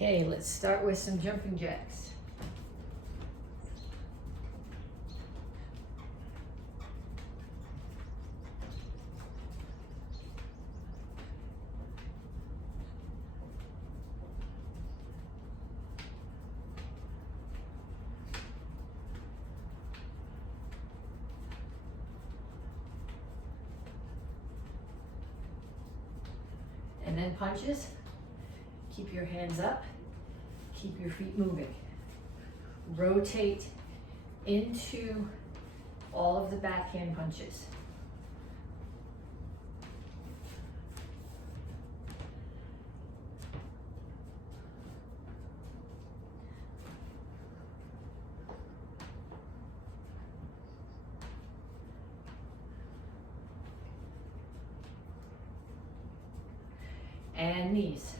Okay, let's start with some jumping jacks. And then punches. Keep your hands up. Keep your feet moving. Rotate into all of the backhand punches. And knees.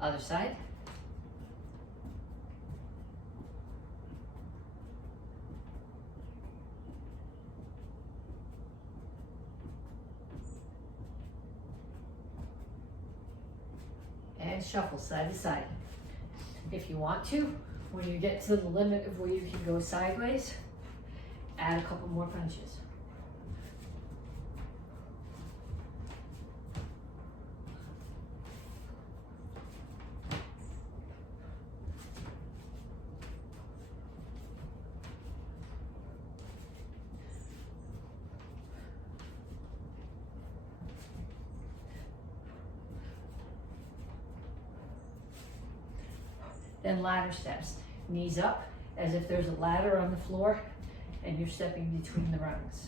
Other side. And shuffle side to side. If you want to, when you get to the limit of where you can go sideways, add a couple more punches. Then ladder steps. Knees up as if there's a ladder on the floor and you're stepping between the rungs.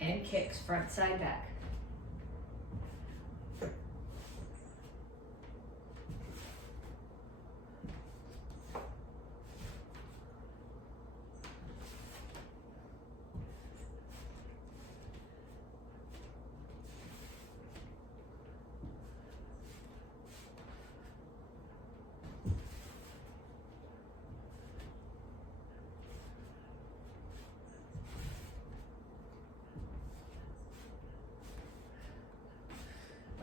And kicks, front, side, back.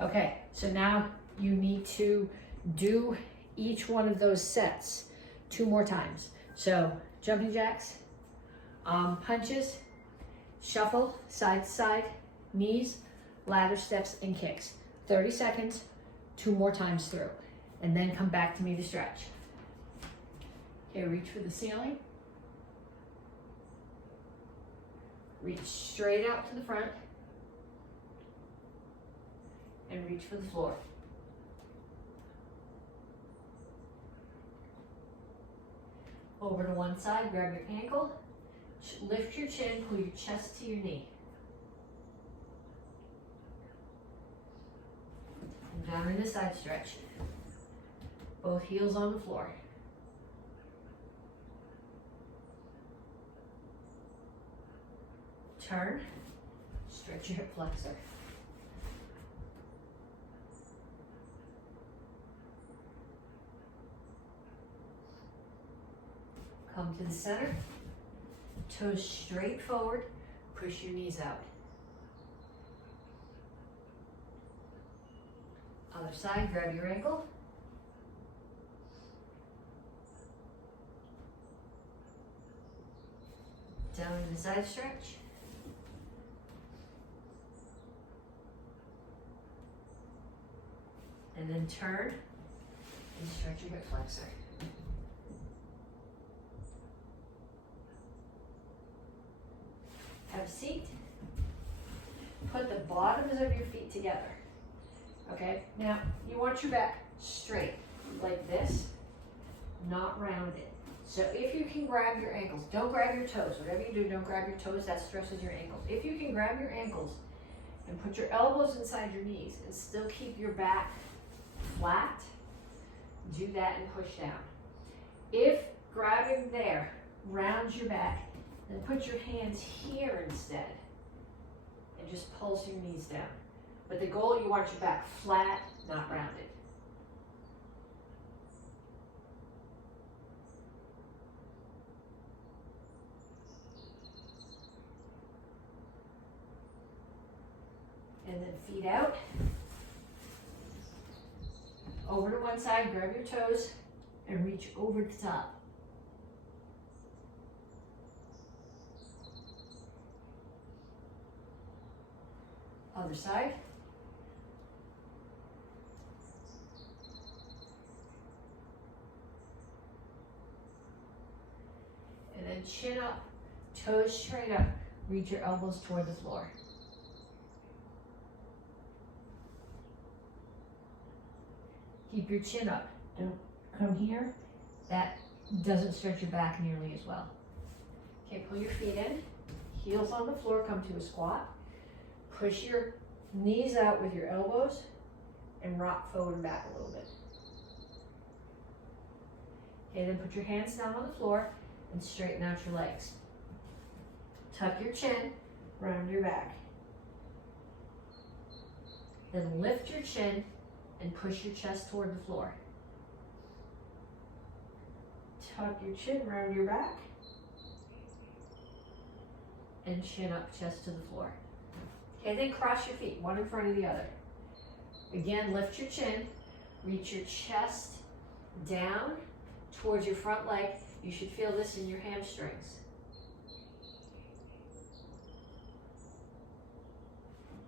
Okay, so now you need to do each one of those sets 2 more times. So jumping jacks, punches, shuffle, side to side, knees, ladder steps, and kicks. 30 seconds, 2 more times through. And then come back to me to stretch. Okay, reach for the ceiling. Reach straight out to the front. And reach for the floor. Over to one side, grab your ankle, lift your chin, pull your chest to your knee. And down in the side stretch. Both heels on the floor. Turn, stretch your hip flexor. Come to the center, toes straight forward, push your knees out. Other side, grab your ankle. Down in the side stretch. And then turn and stretch your hip flexor. Have a seat. Put the bottoms of your feet together. Okay, now you want your back straight like this, not rounded. So if you can grab your ankles, don't grab your toes. Whatever you do, don't grab your toes, that stresses your ankles. If you can grab your ankles and put your elbows inside your knees and still keep your back flat, do that and push down. If grabbing there rounds your back, then put your hands here instead and just pulse your knees down. But the goal, you want your back flat, not rounded. And then feet out. Over to one side, grab your toes, and reach over the top. Other side. And then chin up, toes straight up, reach your elbows toward the floor. Keep your chin up. Don't come here. That doesn't stretch your back nearly as well. Okay, pull your feet in. Heels on the floor, come to a squat. Push your knees out with your elbows and rock forward and back a little bit. Okay, then put your hands down on the floor and straighten out your legs. Tuck your chin, round your back. Then lift your chin and push your chest toward the floor. Tuck your chin, round your back. And chin up, chest to the floor. Okay, then cross your feet, one in front of the other. Again, lift your chin, reach your chest down towards your front leg. You should feel this in your hamstrings.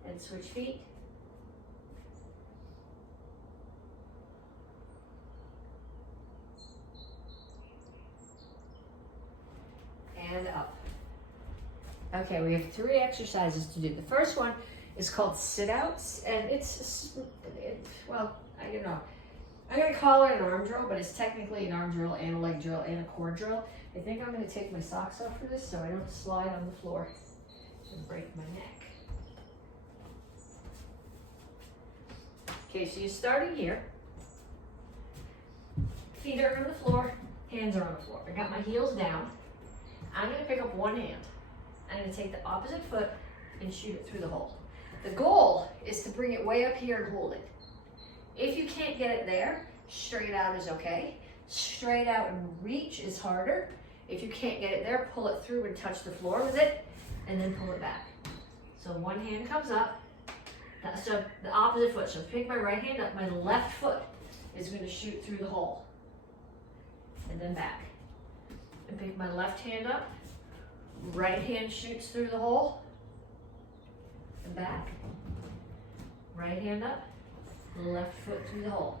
And switch feet. And up. Okay, we have 3 exercises to do. The first one is called sit-outs, and well, I don't know. I'm gonna call it an arm drill, but it's technically an arm drill and a leg drill and a core drill. I think I'm gonna take my socks off for this so I don't slide on the floor and break my neck. Okay, so you're starting here. Feet are on the floor, hands are on the floor. I got my heels down. I'm gonna pick up one hand. I'm gonna take the opposite foot and shoot it through the hole. The goal is to bring it way up here and hold it. If you can't get it there, straight out is okay. Straight out and reach is harder. If you can't get it there, pull it through and touch the floor with it, and then pull it back. So one hand comes up, so the opposite foot. So pick my right hand up, my left foot is gonna shoot through the hole, and then back. And pick my left hand up, right hand shoots through the hole, and back. Right hand up, left foot through the hole.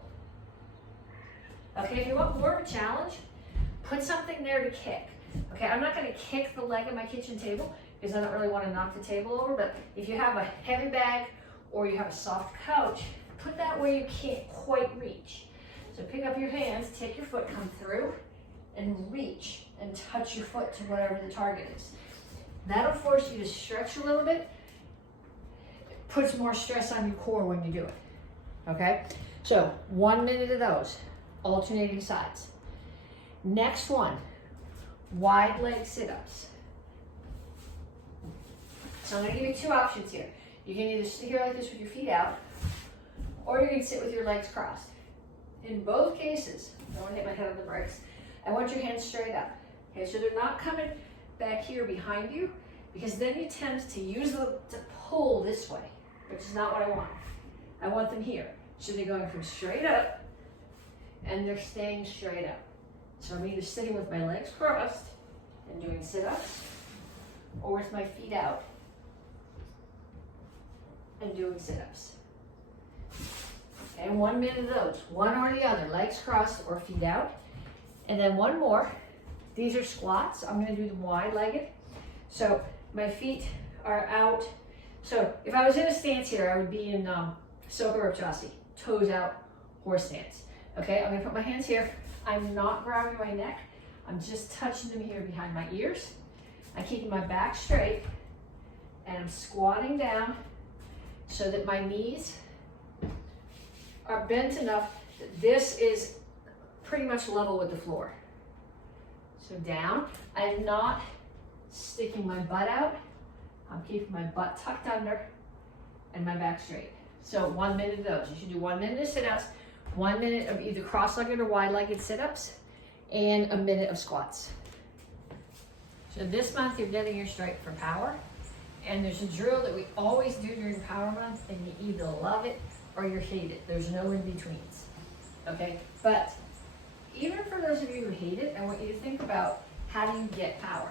Okay, if you want more of a challenge, put something there to kick. Okay, I'm not gonna kick the leg of my kitchen table because I don't really wanna knock the table over, but if you have a heavy bag or you have a soft couch, put that where you can't quite reach. So pick up your hands, take your foot, come through, and reach and touch your foot to whatever the target is. That'll force you to stretch a little bit. It puts more stress on your core when you do it. Okay? So 1 minute of those, alternating sides. Next one, wide leg sit-ups. So I'm gonna give you 2 options here. You can either sit here like this with your feet out, or you can sit with your legs crossed. In both cases, I don't want to hit my head on the brakes, I want your hands straight up. Okay, so they're not coming back here behind you, because then you tend to use them to pull this way, which is not what I want. I want them here. So they're going from straight up, and they're staying straight up. So I'm either sitting with my legs crossed and doing sit-ups, or with my feet out and doing sit-ups. And 1 minute of those, one or the other, legs crossed or feet out. And then one more. These are squats. I'm gonna do them wide-legged. So my feet are out. So if I was in a stance here, I would be in Soka Chasi, toes out, horse stance. Okay, I'm gonna put my hands here. I'm not grabbing my neck. I'm just touching them here behind my ears. I'm keeping my back straight, and I'm squatting down so that my knees are bent enough that this is pretty much level with the floor. So down. I am not sticking my butt out. I'm keeping my butt tucked under and my back straight. So 1 minute of those. You should do 1 minute of sit-ups, 1 minute of either cross-legged or wide-legged sit-ups, and a minute of squats. So this month you're getting your stripe for power. And there's a drill that we always do during Power Month, and you either love it or you hate it. There's no in-betweens, okay? But even for those of you who hate it, I want you to think about, how do you get power?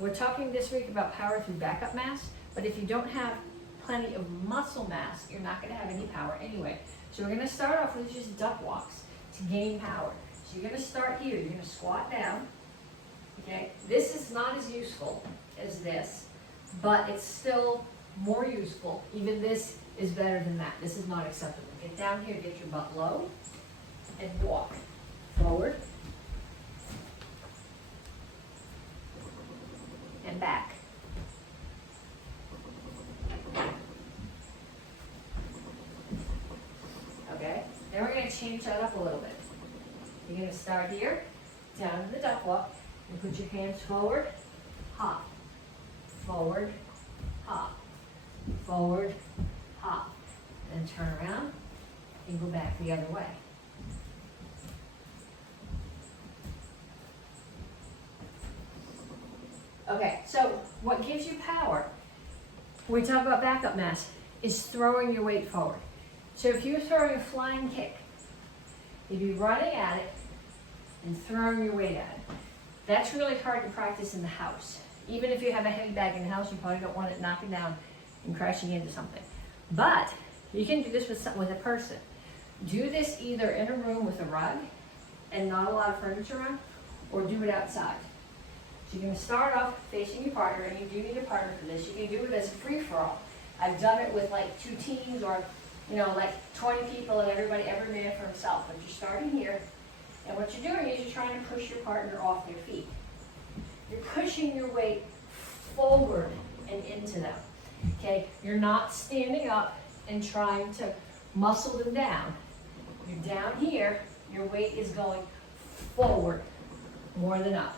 We're talking this week about power through backup mass, but if you don't have plenty of muscle mass, you're not gonna have any power anyway. So we're gonna start off with just duck walks to gain power. So you're gonna start here, you're gonna squat down, okay? This is not as useful as this, but it's still more useful. Even this is better than that. This is not acceptable. Get down here, get your butt low, and walk forward and back. Okay, then we're gonna change that up a little bit. You're gonna start here, down to the duck walk, and put your hands forward, hop. Forward, hop, forward, hop, then turn around and go back the other way. Okay, so what gives you power, when we talk about backup mass, is throwing your weight forward. So if you're throwing a flying kick, you'd be running at it and throwing your weight at it. That's really hard to practice in the house. Even if you have a heavy bag in the house, you probably don't want it knocking down and crashing into something. But you can do this with a person. Do this either in a room with a rug and not a lot of furniture around, or do it outside. So you're gonna start off facing your partner, and you do need a partner for this. You can do it as a free-for-all. I've done it with like 2 teams, or like 20 people, and every man for himself. But you're starting here, and what you're doing is you're trying to push your partner off their feet. You're pushing your weight forward and into them, okay? You're not standing up and trying to muscle them down. You're down here, your weight is going forward more than up.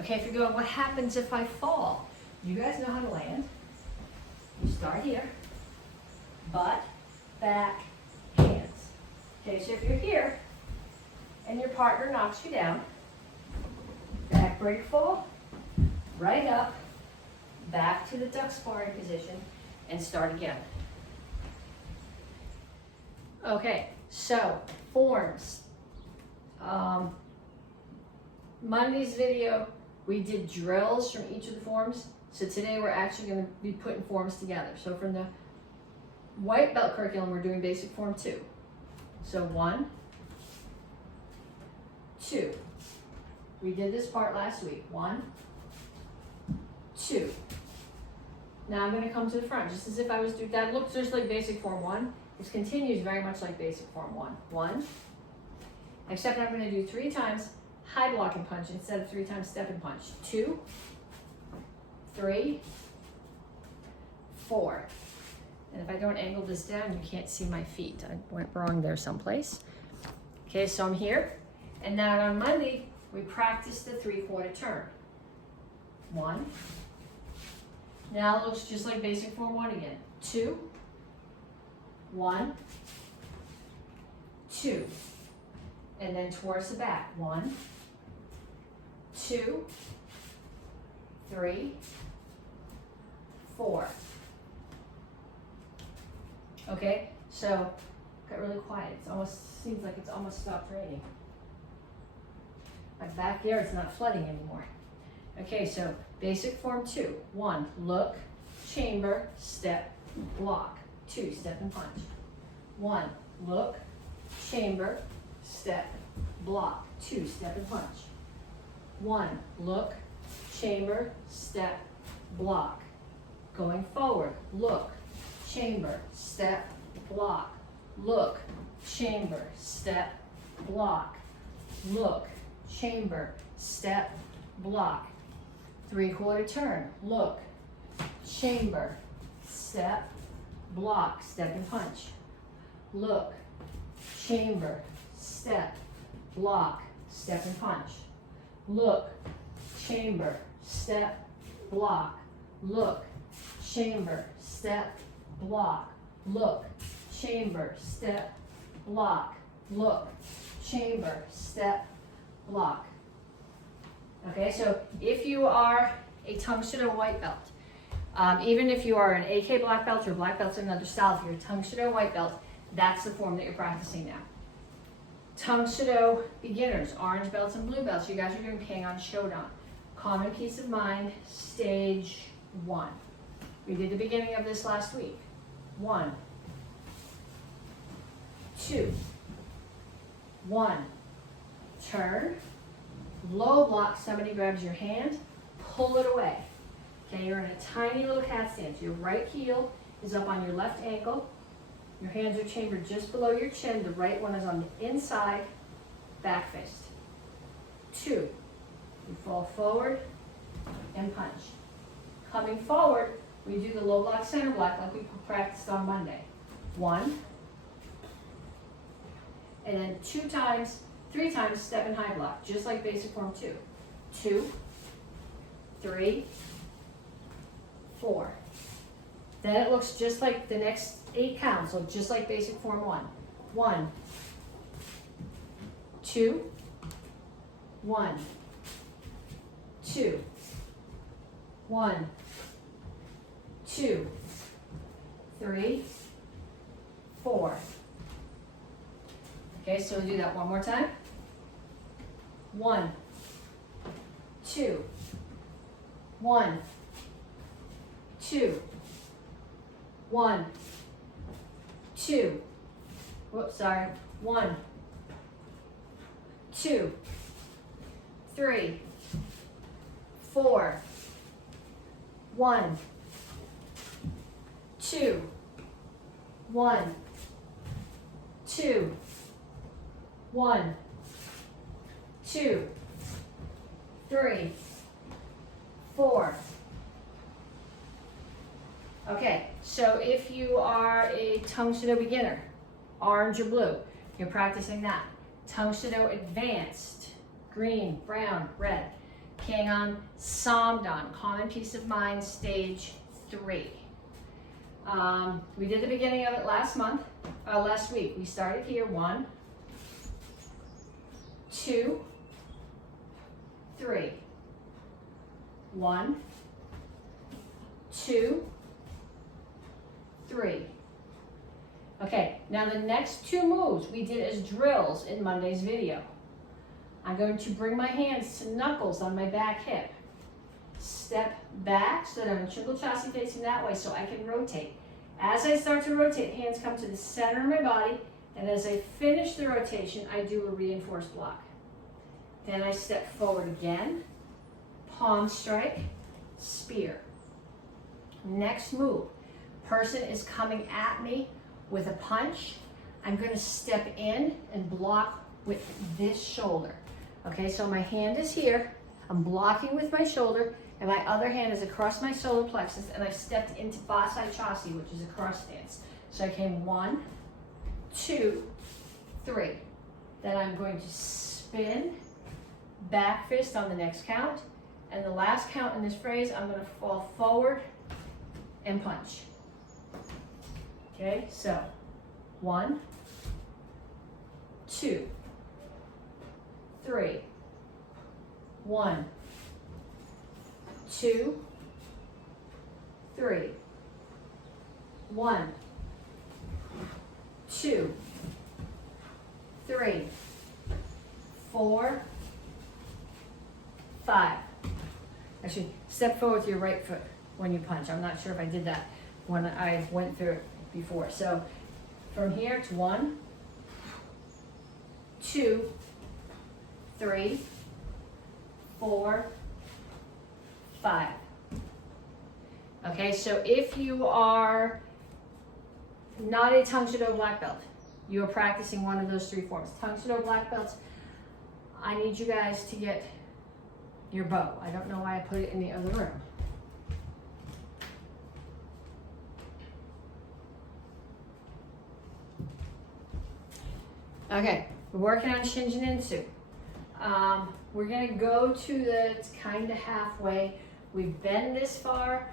Okay, if you're going, what happens if I fall? You guys know how to land. You start here, butt, back, hands. Okay, so if you're here and your partner knocks you down, back break fall, right up, back to the duck sparring position, and start again. Okay, so forms. Monday's video, we did drills from each of the forms. So today we're actually going to be putting forms together. So from the white belt curriculum, we're doing basic form 2. So 1, 2. We did this part last week. 1, 2. Now I'm going to come to the front, just as if I was doing that. Looks just like basic form 1. This continues very much like basic form 1. 1. Except I'm going to do 3 times high block and punch instead of 3 times step and punch. 2, 3, 4. And if I don't angle this down, you can't see my feet. I went wrong there someplace. Okay, so I'm here. And now on Monday, we practice the 3/4 turn. 1. Now it looks just like basic form 1 again. 2, 1, 2. And then towards the back. 1, 2, 3, 4. Okay, so got really quiet. It almost seems like it's almost stopped raining. My backyard's not flooding anymore. Okay, so basic form 2. 1, look, chamber, step, block. 2, step and punch. 1, look, chamber, step, block. 2, step and punch. 1, look, chamber, step, block. Going forward, look, chamber, step, block. Look, chamber, step, block. Look, chamber, step, block. 3/4 turn, look, chamber, step, block, step and punch. Look, chamber, step, block, step and punch. Look, chamber, step, block. Look, chamber, step, block. Look, chamber, step, block. Look, chamber, step, block. Okay, so if you are a Tang Soo white belt, even if you are an AK black belt or black belt in another style, if you're a Tang Soo white belt, that's the form that you're practicing now. Tang Soo beginners, orange belts and blue belts, you guys are doing Pang on Shodan. Common peace of mind, stage 1. We did the beginning of this last week. 1, 2, 1, turn, low block, somebody grabs your hand, pull it away. Okay, you're in a tiny little cat stance. Your right heel is up on your left ankle. Your hands are chambered just below your chin. The right one is on the inside, back fist. 2, you fall forward and punch. Coming forward, we do the low block, center block like we practiced on Monday. 1, and then 2 times, 3 times step and high block, just like basic form 2. 2, 3, 4. Then it looks just like the next 8 counts, so just like basic form 1. 1, 2, 1, 2, 1, 2, 3, 4. Okay, so we'll do that one more time. 1, 2, 1, 2, 1, 2. Whoops, sorry. 1, 2, 3, 4. 1, 2, 1, 2, 1, 2, 3, 4. Okay, so if you are a Tang Soo beginner, orange or blue, you're practicing that. Tang Soo advanced, green, brown, red. Pang on Samdan, common peace of mind, stage 3. We did the beginning of it last week. We started here, 1, 2, 3. 1, 2, 3. Okay, now the next 2 moves we did as drills in Monday's video. I'm going to bring my hands to knuckles on my back hip. Step back so that I'm in triple chassis facing that way so I can rotate. As I start to rotate, hands come to the center of my body, and as I finish the rotation, I do a reinforced block. Then I step forward again, palm strike, spear. Next move, person is coming at me with a punch. I'm going to step in and block with this shoulder. Okay, so my hand is here, I'm blocking with my shoulder, and my other hand is across my solar plexus, and I stepped into PSI chassis, which is a cross stance. So I came 1, 2, 3. Then I'm going to spin, back fist on the next count, and the last count in this phrase, I'm going to fall forward and punch. Okay, so 1, 2, 3. 1, 2, 3. 1, 2, 3, 4, 5. Actually, step forward with your right foot when you punch. I'm not sure if I did that when I went through it before. So from here, it's 1, 2, 3, 4, 5. Okay, so if you are not a Tang Soo black belt, you are practicing one of those 3 forms. Tang Soo black belts, I need you guys to get your bow. I don't know why I put it in the other room. Okay, we're working on Shinjin and Soo. We're gonna go to it's kind of halfway. We've been this far.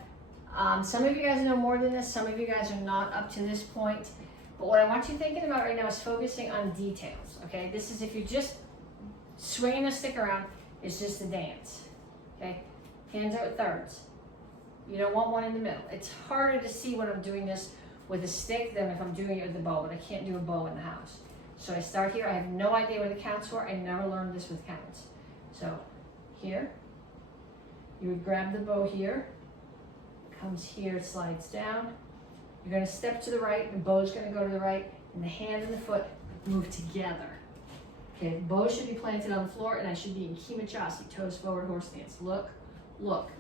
Some of you guys know more than this, some of you guys are not up to this point. But what I want you thinking about right now is focusing on details, okay? This is if you're just swinging a stick around, it's just a dance, okay? Hands out thirds. You don't want one in the middle. It's harder to see when I'm doing this with a stick than if I'm doing it with a bow, but I can't do a bow in the house. So I start here, I have no idea where the counts were, I never learned this with counts. So here, you would grab the bow here, comes here, slides down. You're gonna step to the right, the bow's gonna go to the right, and the hand and the foot move together. Okay, the bow should be planted on the floor, and I should be in Kimachasi, toes forward, horse stance. Look, look,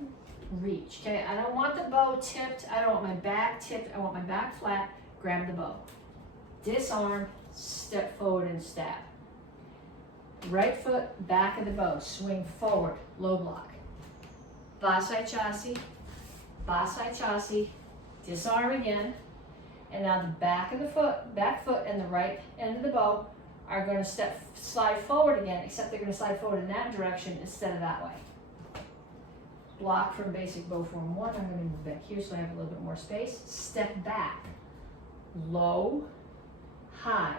reach. Okay, I don't want the bow tipped, I don't want my back tipped, I want my back flat, grab the bow. Disarm, step forward and stab. Right foot, back of the bow, swing forward, low block. Basai chasi, disarm again, and now the back of the foot, back foot and the right end of the bow are going to slide forward again, except they're going to slide forward in that direction instead of that way. Block from basic bow form 1, I'm going to move back here so I have a little bit more space. Step back, low, high,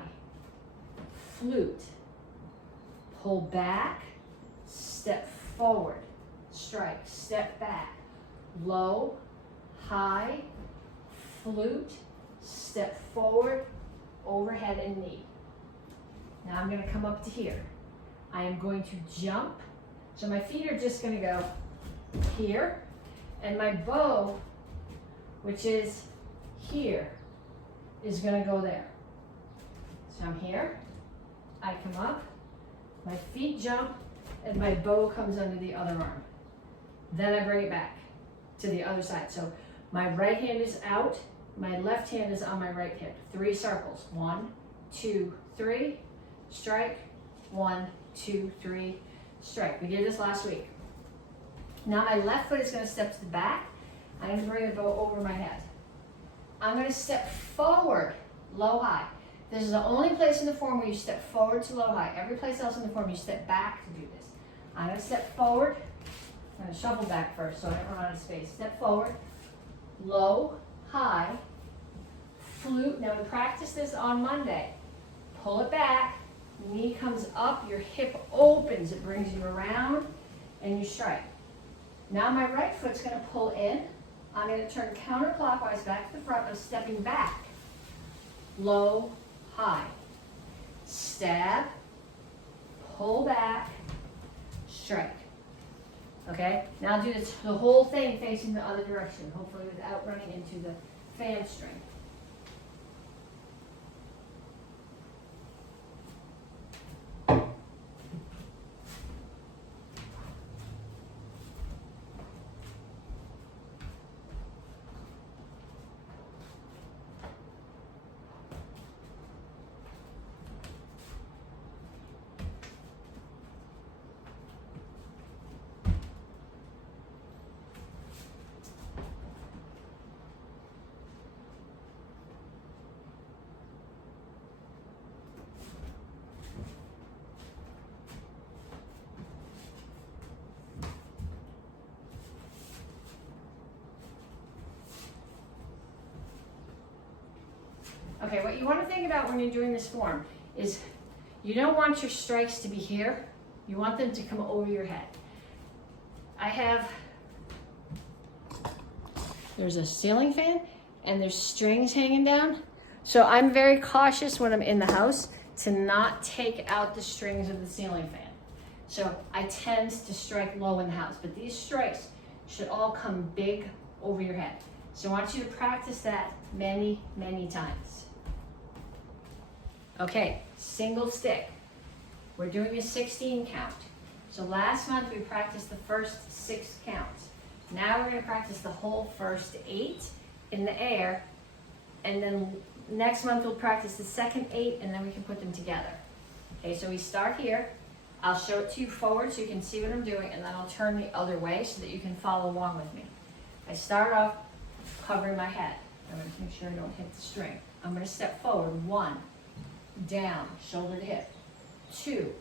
flute, pull back, step forward, strike, step back, low, high, flute, step forward, overhead and knee. Now I'm going to come up to here. I am going to jump. So my feet are just going to go here, and my bow, which is here, is going to go there. So I'm here, I come up, my feet jump, and my bow comes under the other arm. Then I bring it back to the other side. So my right hand is out, my left hand is on my right hip. 3 circles. 1, 2, 3, strike. 1, 2, 3, strike. We did this last week. Now my left foot is going to step to the back. I'm going to bring the bow over my head. I'm going to step forward, low, high. This is the only place in the form where you step forward to low, high. Every place else in the form you step back to do this. I'm going to step forward. I'm going to shuffle back first so I don't run out of space. Step forward, low, high, flute. Now we practice this on Monday. Pull it back, knee comes up, your hip opens, it brings you around, and you strike. Now my right foot's going to pull in. I'm going to turn counterclockwise back to the front. I'm stepping back, low, high, stab, pull back, strike. Okay, now do this, the whole thing facing the other direction, hopefully without running into the fan string. Okay, what you want to think about when you're doing this form is you don't want your strikes to be here. You want them to come over your head. There's a ceiling fan and there's strings hanging down. So I'm very cautious when I'm in the house to not take out the strings of the ceiling fan. So I tend to strike low in the house, but these strikes should all come big over your head. So I want you to practice that many, many times. Okay, single stick. We're doing a 16 count. So last month we practiced the first 6 counts. Now we're going to practice the whole first 8 in the air, and then next month we'll practice the second 8, and then we can put them together. Okay, so we start here. I'll show it to you forward so you can see what I'm doing, and then I'll turn the other way so that you can follow along with me. I start off covering my head. I'm going to make sure I don't hit the string. I'm going to step forward. 1, down, shoulder to hip. 2,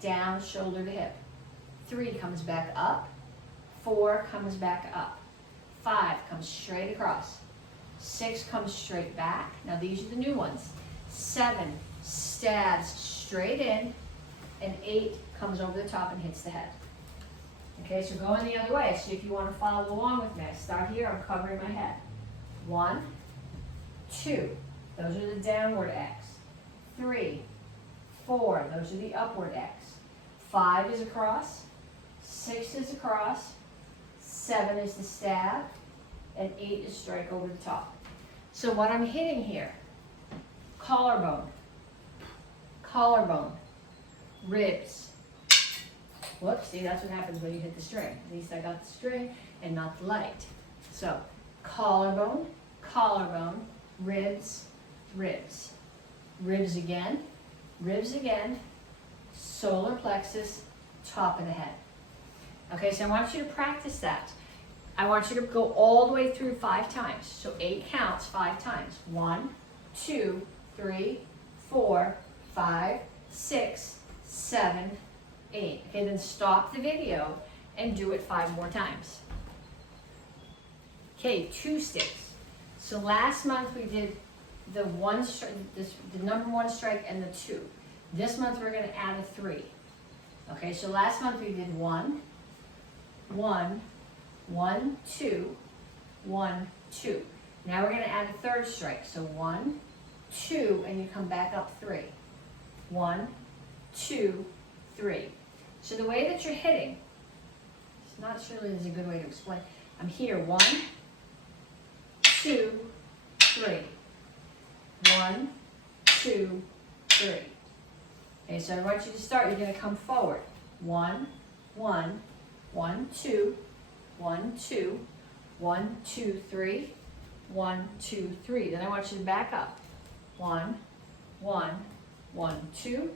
down, shoulder to hip. 3 comes back up. 4 comes back up. 5 comes straight across. 6 comes straight back. Now these are the new ones. 7 stabs straight in, and 8 comes over the top and hits the head. Okay, so going the other way. See if you want to follow along with me. I start here, I'm covering my head. 1, 2, those are the downward X. 3, 4, those are the upward X. 5 is across, 6 is across, 7 is the stab, and 8 is strike over the top. So what I'm hitting here, collarbone, collarbone, ribs. Whoops, see, that's what happens when you hit the string. At least I got the string and not the light. So collarbone, collarbone, ribs, ribs. Ribs again, solar plexus, top of the head. Okay, so I want you to practice that. I want you to go all the way through 5 times. So 8 counts 5 times. 1, 2, 3, 4, 5, 6, 7, 8. Okay, then stop the video and do it 5 more times. Okay, 2 sticks. So last month we did the number 1 strike and the 2. This month we're going to add a 3. Okay, so last month we did 1, 1, 1, 2, 1, 2. Now we're going to add a 3rd strike. So 1, 2, and you come back up 3. 1, 2, 3. So the way that you're hitting, it's not surely is a good way to explain. I'm here, 1, 2, 3. 1, 2, 3. Okay, so I want you to start. You're going to come forward. 1, 1, 1, 2, 1, 2, 1, 2, 3, 1, 2, 3. Then I want you to back up. 1, 1, 1, 2,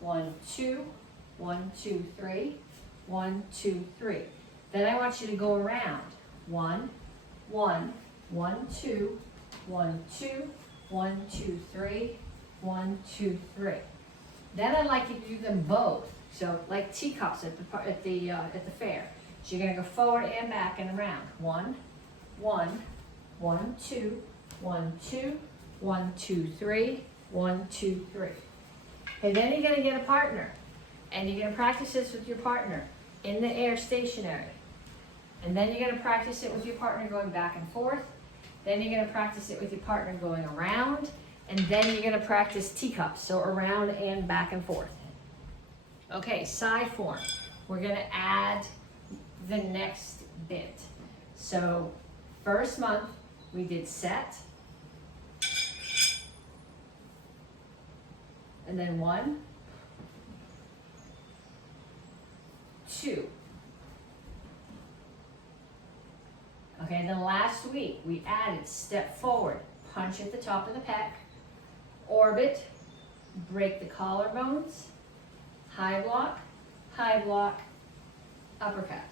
1, 2, 1, 2, 3, 1, 2, 3. Then I want you to go around. 1, 1, 1, 2, 1, 2, 1, 2, 3, 1, 2, 3. Then I'd like you to do them both. So like teacups at the fair. So you're going to go forward and back and around. 1, 1, 1, 2, 1, 2, 1, 2, 3, 1, 2, 3. Okay, then you're going to get a partner. And you're going to practice this with your partner in the air stationary. And then you're going to practice it with your partner going back and forth. Then you're going to practice it with your partner going around. And then you're going to practice teacups, so around and back and forth. Okay, PSI Form. We're going to add the next bit. So first month we did set. And then 1, 2. Okay, then last week we added step forward, punch at the top of the pec, orbit, break the collarbones, high block, uppercut.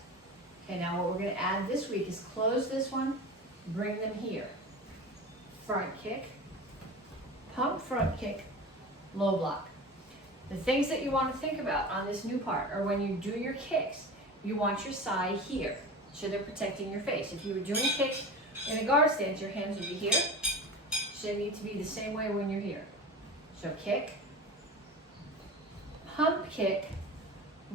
Okay, now what we're going to add this week is close this one, bring them here. Front kick, pump front kick, low block. The things that you want to think about on this new part are when you do your kicks, you want your side here, so they're protecting your face. If you were doing kicks in a guard stance, your hands would be here, so they need to be the same way when you're here. So kick, pump kick,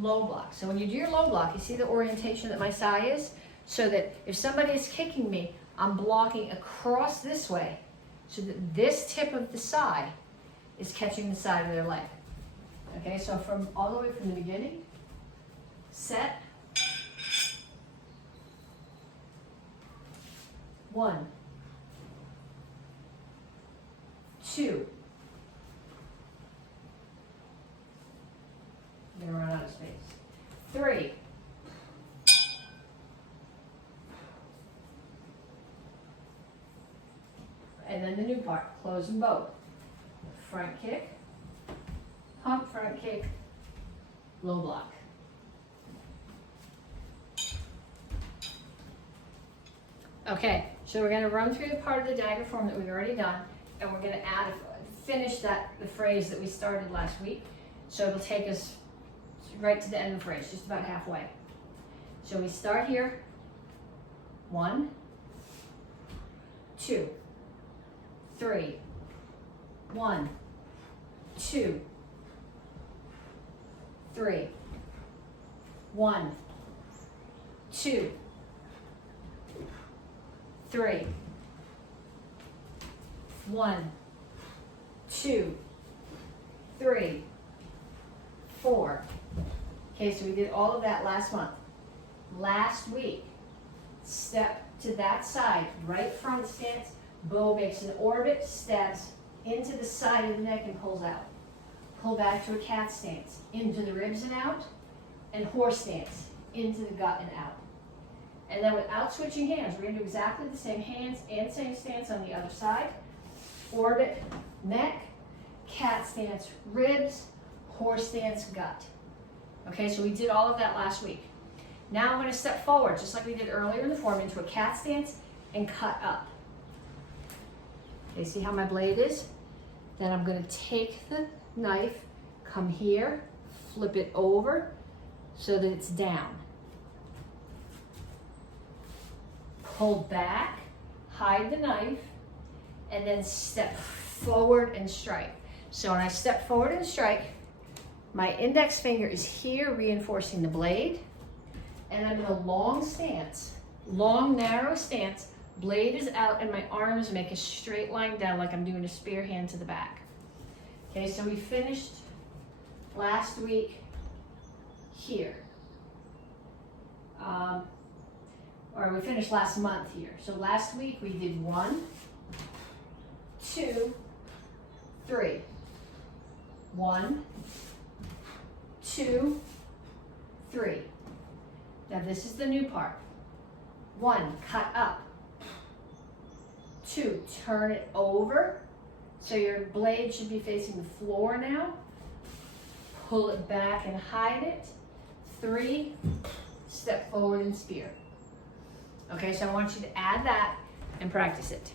low block. So when you do your low block, you see the orientation that my thigh is? So that if somebody is kicking me, I'm blocking across this way, so that this tip of the thigh is catching the side of their leg. Okay, so from all the way from the beginning, set, 1, 2. I'm gonna run out of space. 3. And then the new part, close them both. Front kick, pump front kick, low block. Okay, so we're going to run through the part of the dagger form that we've already done, and we're going to add finish the phrase that we started last week. So it'll take us right to the end of the phrase, just about halfway. So we start here. 1, 2, 3. 1, 2, 3. 1, 2, 3. 1, 2, 3, 4. Okay, so we did all of that last month. Last week, step to that side, right front stance, bow makes an orbit, steps into the side of the neck and pulls out. Pull back to a cat stance, into the ribs and out, and horse stance, into the gut and out. And then without switching hands, we're going to do exactly the same hands and same stance on the other side. Orbit, neck, cat stance, ribs, horse stance, gut. Okay, so we did all of that last week. Now I'm going to step forward, just like we did earlier in the form, into a cat stance and cut up. Okay, see how my blade is? Then I'm going to take the knife, come here, flip it over so that it's down. Pull back, hide the knife, and then step forward and strike. So when I step forward and strike, my index finger is here reinforcing the blade, and I'm in a long stance, long narrow stance, blade is out and my arms make a straight line down like I'm doing a spear hand to the back. Okay, so we finished last week here. Or we finished last month here. So last week we did 1, 2, 3. 1, 2, 3. Now this is the new part. 1, cut up. 2, turn it over. So your blade should be facing the floor now. Pull it back and hide it. 3, step forward and spear. Okay, so I want you to add that and practice it.